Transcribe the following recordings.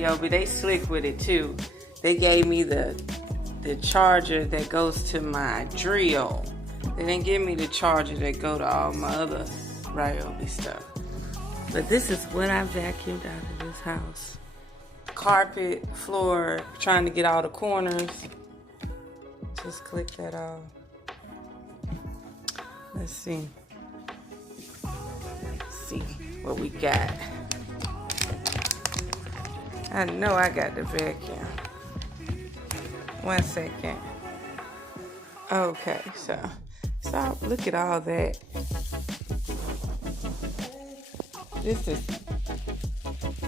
Ryobi. They slick with it too. They gave me the charger that goes to my drill. They didn't give me the charger that go to all my other Ryobi stuff. But this is what I vacuumed out of this house. Carpet, floor, trying to get all the corners. Just click that off. Let's see. See what we got. I know I got the vacuum. 1 second. Okay, so look at all that. This is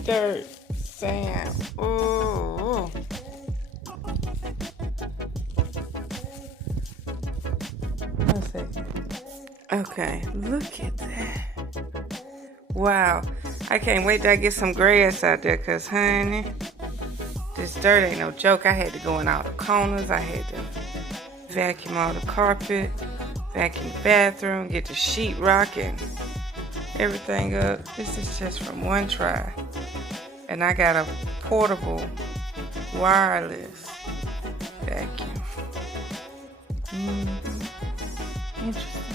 dirt, sand. Ooh. One second. Okay, look at that. Wow. I can't wait till I get some grass out there, cause honey, this dirt ain't no joke. I had to go in all the corners. I had to vacuum all the carpet, vacuum the bathroom, get the sheetrock and everything up. This is just from one try. And I got a portable wireless vacuum. Interesting.